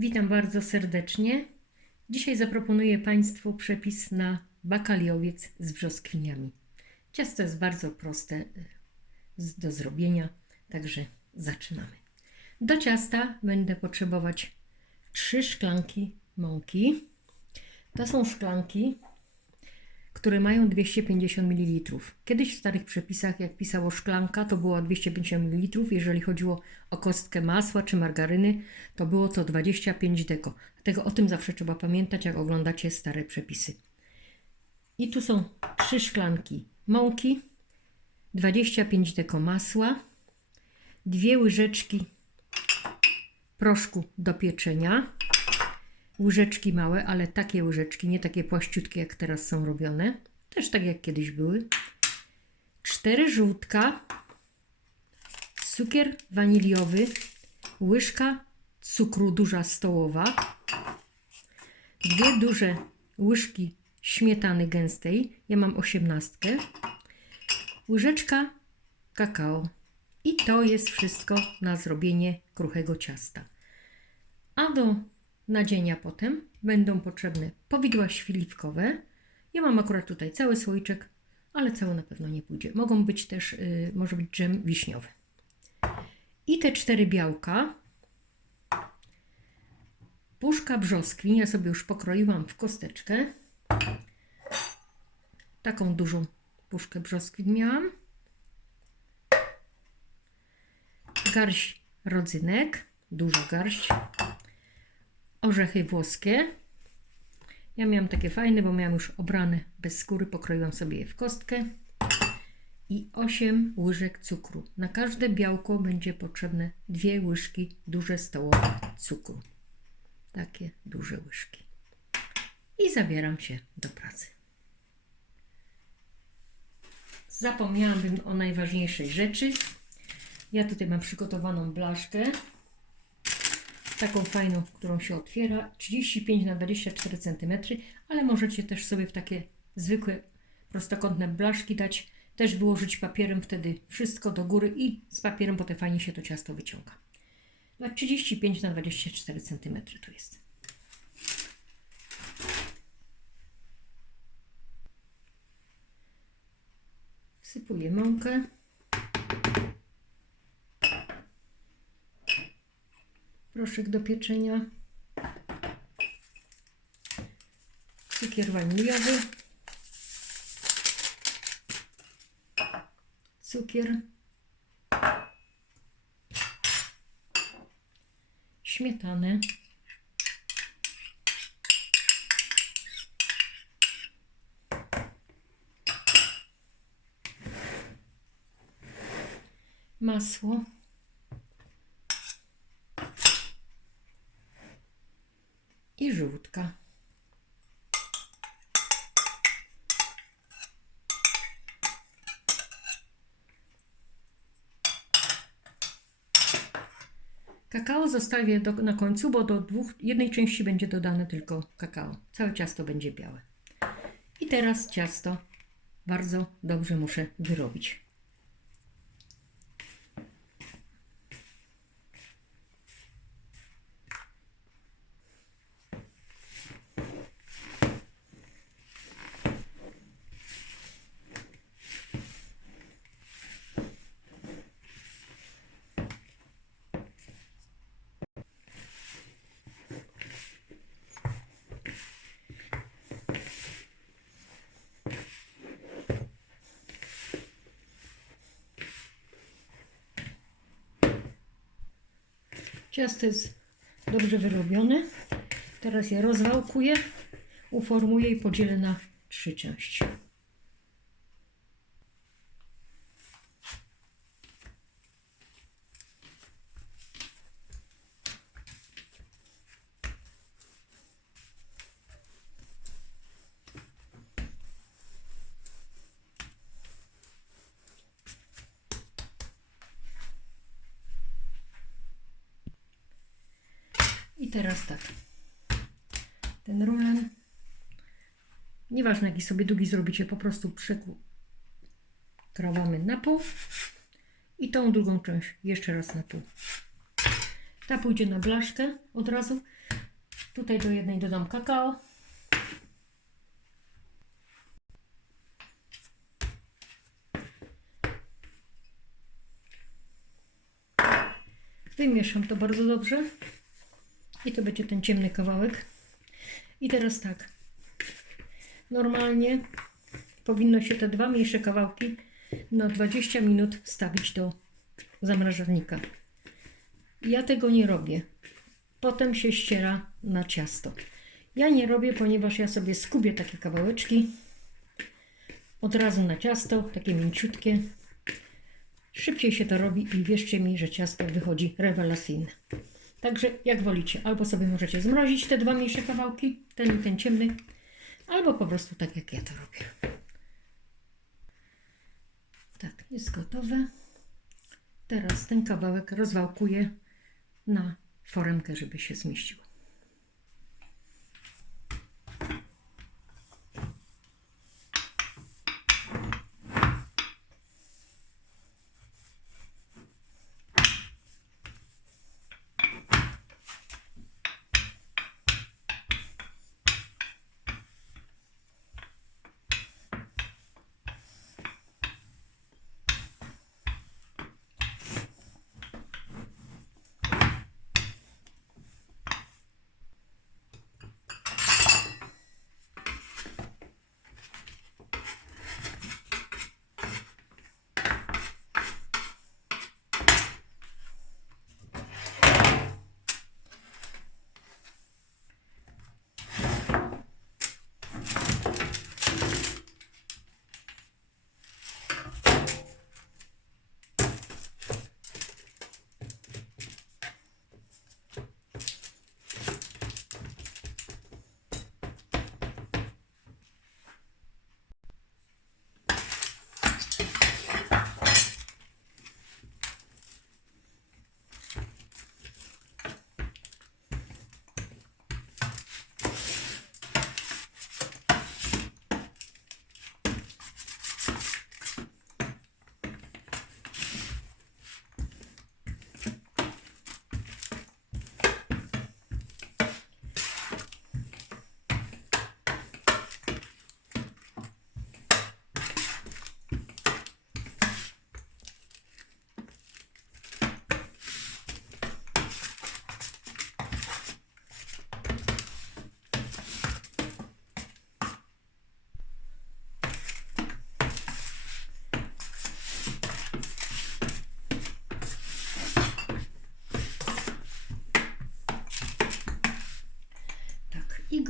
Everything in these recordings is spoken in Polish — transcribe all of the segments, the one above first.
Witam bardzo serdecznie. Dzisiaj zaproponuję Państwu przepis na bakaliowiec z brzoskwiniami. Ciasto jest bardzo proste y, do zrobienia, także zaczynamy. Do ciasta będę potrzebować 3 szklanki mąki. To są szklanki, które mają 250 ml. Kiedyś w starych przepisach, jak pisało szklanka, to było 250 ml. Jeżeli chodziło o kostkę masła czy margaryny, to było to 25 deko. Dlatego o tym zawsze trzeba pamiętać, jak oglądacie stare przepisy. I tu są trzy szklanki mąki, 25 deko masła, dwie łyżeczki proszku do pieczenia, łyżeczki małe, ale takie łyżeczki, nie takie płaściutkie jak teraz są robione, też tak jak kiedyś były. Cztery żółtka, cukier waniliowy, łyżka cukru duża stołowa, dwie duże łyżki śmietany gęstej, ja mam osiemnastkę, łyżeczka kakao. I to jest wszystko na zrobienie kruchego ciasta. A do nadzienia potem będą potrzebne powidła śliwkowe. Ja mam akurat tutaj cały słoiczek, ale cały na pewno nie pójdzie. Mogą być też, y, może być dżem wiśniowy. I te cztery białka. Puszka brzoskwiń, ja sobie już pokroiłam w kosteczkę. Taką dużą puszkę brzoskwiń miałam. Garść rodzynek, duża garść orzechy włoskie. Ja miałam takie fajne, bo miałam już obrane bez skóry, pokroiłam sobie je w kostkę. I 8 łyżek cukru. Na każde białko będzie potrzebne dwie łyżki duże stołowe cukru. Takie duże łyżki. I zabieram się do pracy. Zapomniałabym o najważniejszej rzeczy. Ja tutaj mam przygotowaną blaszkę taką fajną, którą się otwiera, 35 na 24 cm, ale możecie też sobie w takie zwykłe prostokątne blaszki dać, też wyłożyć papierem wtedy wszystko do góry i z papierem potem fajnie się to ciasto wyciąga. Na 35 na 24 cm to jest. Wsypuję mąkę. Proszek do pieczenia, cukier waniliowy, cukier, śmietanę, masło. i żółtka. Kakao zostawię do, na końcu, bo do dwóch, jednej części będzie dodane tylko kakao. Całe ciasto będzie białe. I teraz ciasto bardzo dobrze muszę wyrobić. Ciasto jest dobrze wyrobione. Teraz je rozwałkuję, uformuję i podzielę na trzy części. Teraz tak. Ten rulen, nieważne jaki sobie długi zrobicie, po prostu przekrawamy na pół i tą drugą część jeszcze raz na pół. Ta pójdzie na blaszkę od razu, Tutaj do jednej dodam kakao. Wymieszam to bardzo dobrze. I to będzie ten ciemny kawałek. I teraz tak. Normalnie powinno się te dwa mniejsze kawałki na 20 minut wstawić do zamrażarnika. Ja tego nie robię. Potem się ściera na ciasto. Ja nie robię, ponieważ ja sobie skubię takie kawałeczki od razu na ciasto, takie mięciutkie. Szybciej się to robi i wierzcie mi, że ciasto wychodzi rewelacyjne. Także jak wolicie, albo sobie możecie zmrozić te dwa mniejsze kawałki, ten i ten ciemny, albo po prostu tak jak ja to robię. Tak, jest gotowe. Teraz ten kawałek rozwałkuję na foremkę, żeby się zmieściło.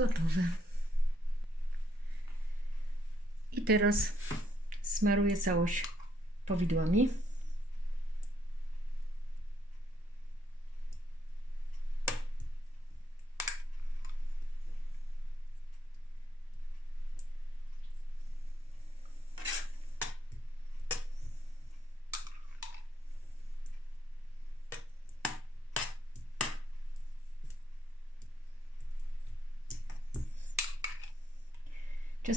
Gotowe. I teraz smaruję całość powidłami.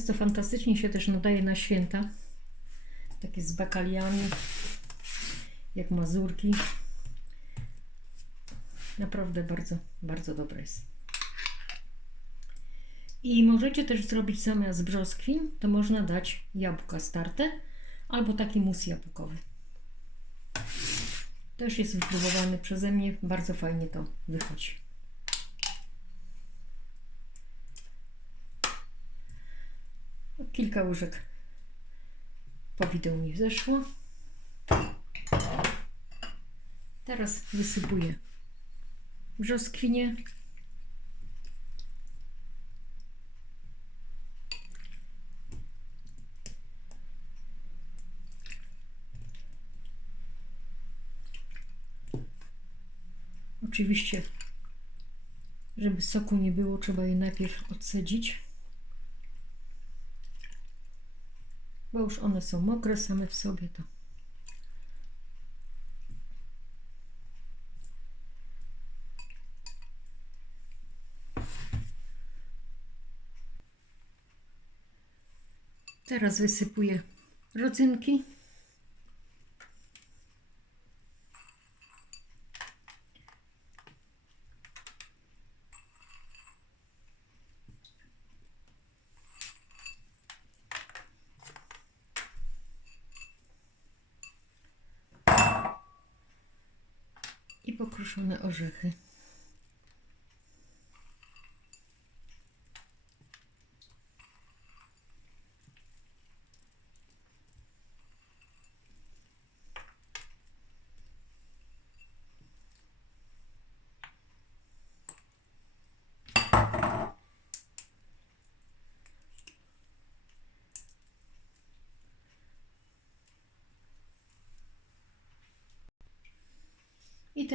Ciasto fantastycznie się też nadaje na święta. Takie z bakaliami, jak mazurki. Naprawdę bardzo, bardzo dobre jest. I możecie też zrobić zamiast brzoskwin, to można dać jabłka starte albo taki mus jabłkowy. Też jest wypróbowany przeze mnie, bardzo fajnie to wychodzi. Kilka łyżek powideł mi zeszło. Teraz wysypuję brzoskwinie. Oczywiście, żeby soku nie było, trzeba je najpierw odcedzić. Bo już one są mokre same w sobie to. Teraz wysypuję rodzynki. I pokruszone orzechy.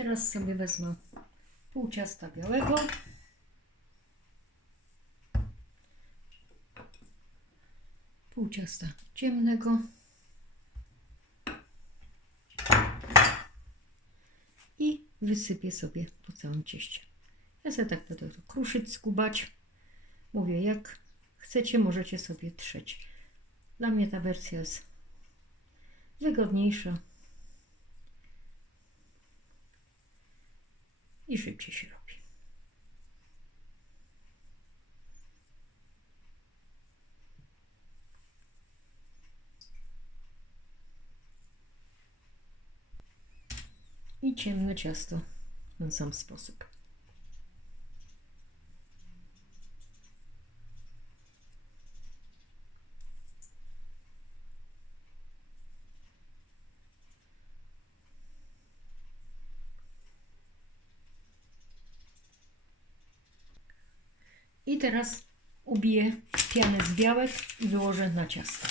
Teraz sobie wezmę pół ciasta białego. Pół ciasta ciemnego. I wysypię sobie po całym cieście. Ja sobie tak będę to kruszyć, skubać. Mówię, jak chcecie, możecie sobie trzeć. Dla mnie ta wersja jest wygodniejsza. I szybciej się robi. I ciemne ciasto w ten sam sposób. Teraz ubiję pianę z białek i wyłożę na ciasto.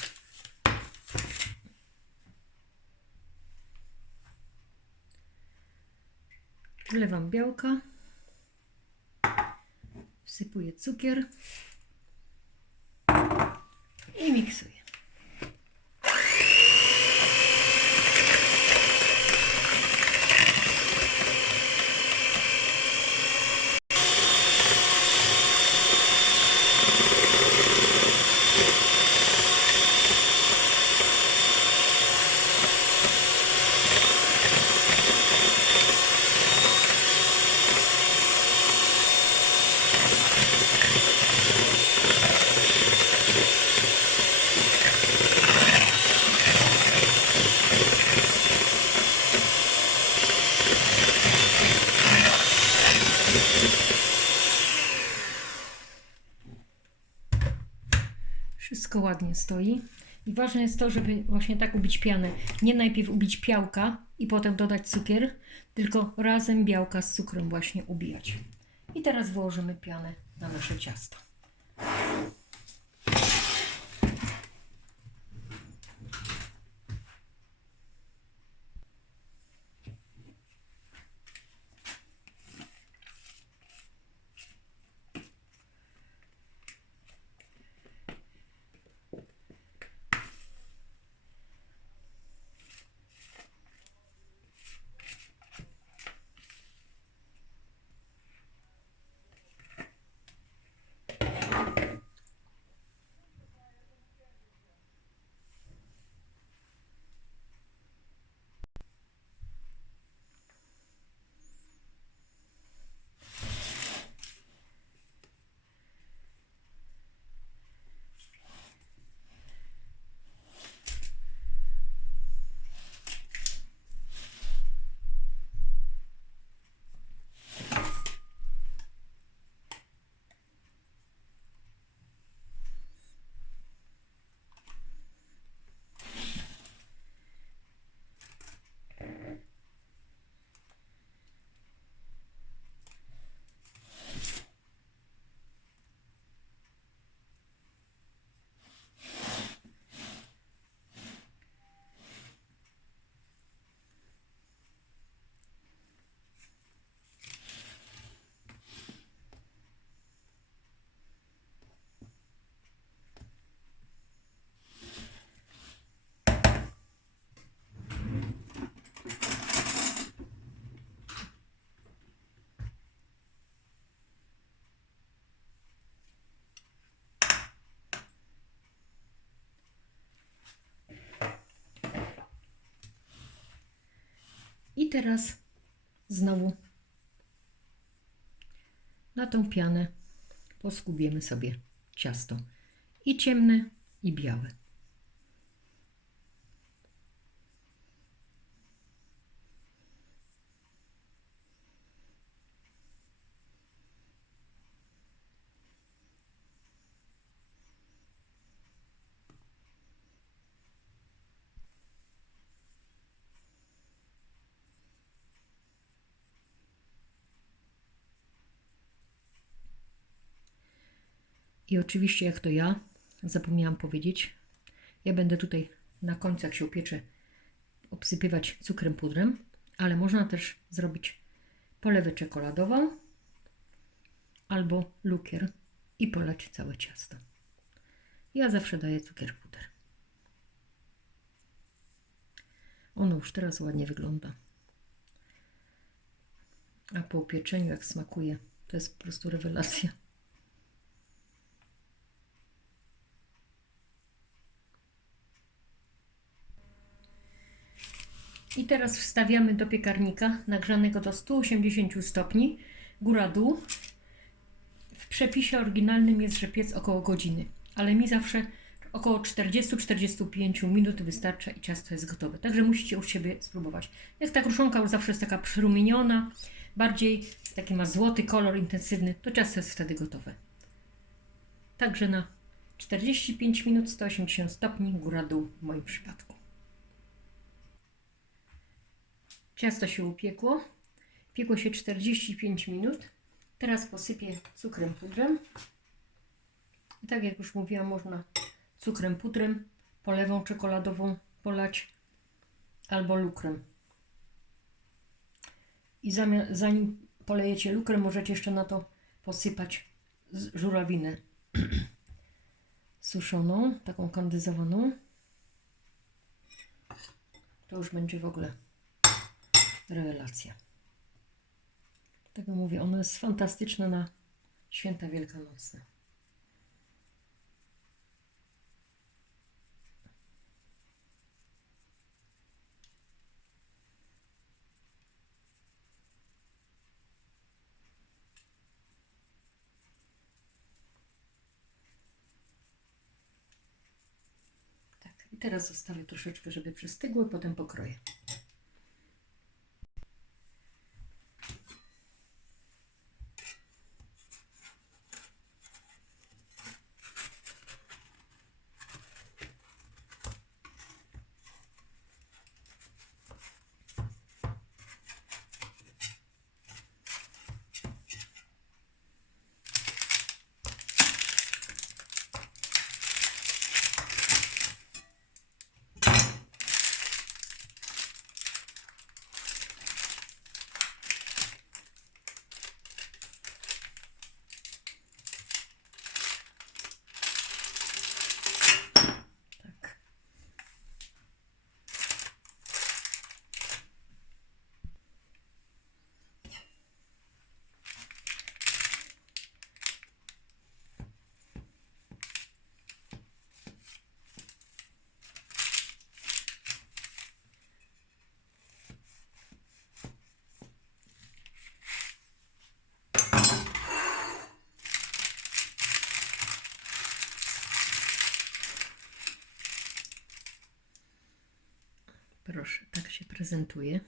Wlewam białka. Wsypuję cukier. I miksuję. Wszystko ładnie stoi. I ważne jest to, żeby właśnie tak ubić pianę. Nie najpierw ubić piałka i potem dodać cukier, tylko razem białka z cukrem właśnie ubijać. I teraz włożymy pianę na nasze ciasto. I teraz znowu na tą pianę poskubiemy sobie ciasto. I ciemne, i białe. I oczywiście, jak to ja, zapomniałam powiedzieć, ja będę tutaj na końcu, jak się upiecze, obsypywać cukrem pudrem, ale można też zrobić polewę czekoladową albo lukier i polać całe ciasto. Ja zawsze daję cukier puder. Ono już teraz ładnie wygląda. A po upieczeniu, jak smakuje, to jest po prostu rewelacja. I teraz wstawiamy do piekarnika nagrzanego do 180 stopni, góra-dół. W przepisie oryginalnym jest, że piec około godziny, ale mi zawsze około 40-45 minut wystarcza i ciasto jest gotowe. Także musicie u siebie spróbować. Jak ta kruszonka już zawsze jest taka przyrumieniona, bardziej taki ma złoty kolor intensywny, to ciasto jest wtedy gotowe. Także na 45 minut 180 stopni, góra-dół w moim przypadku. Ciasto się upiekło. Piekło się 45 minut. Teraz posypię cukrem pudrem. I tak jak już mówiłam, można cukrem pudrem, polewą czekoladową polać albo lukrem. I zanim polejecie lukrem, możecie jeszcze na to posypać żurawinę suszoną, taką kandyzowaną. To już będzie w ogóle rewelacja. Tego mówię, ono jest fantastyczne na święta wielkanocne. Tak, i teraz zostawię troszeczkę, żeby przystygły, potem pokroję. Tak. Proszę, tak się prezentuje.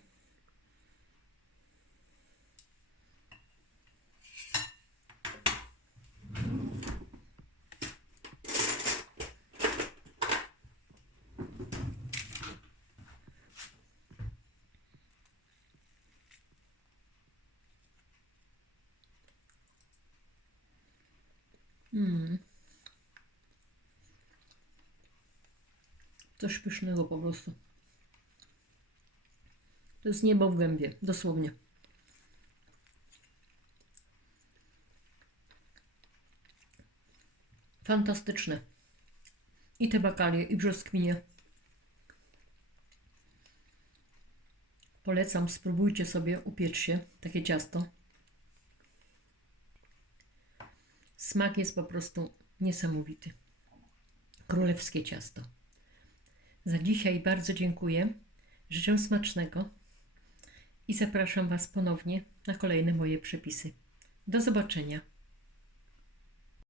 Mm. Coś pysznego po prostu. To jest niebo w gębie, dosłownie. Fantastyczne. I te bakalie, i brzoskwinie. Polecam, spróbujcie sobie upiec się takie ciasto. Smak jest po prostu niesamowity. Królewskie ciasto. Za dzisiaj bardzo dziękuję. Życzę smacznego i zapraszam Was ponownie na kolejne moje przepisy. Do zobaczenia.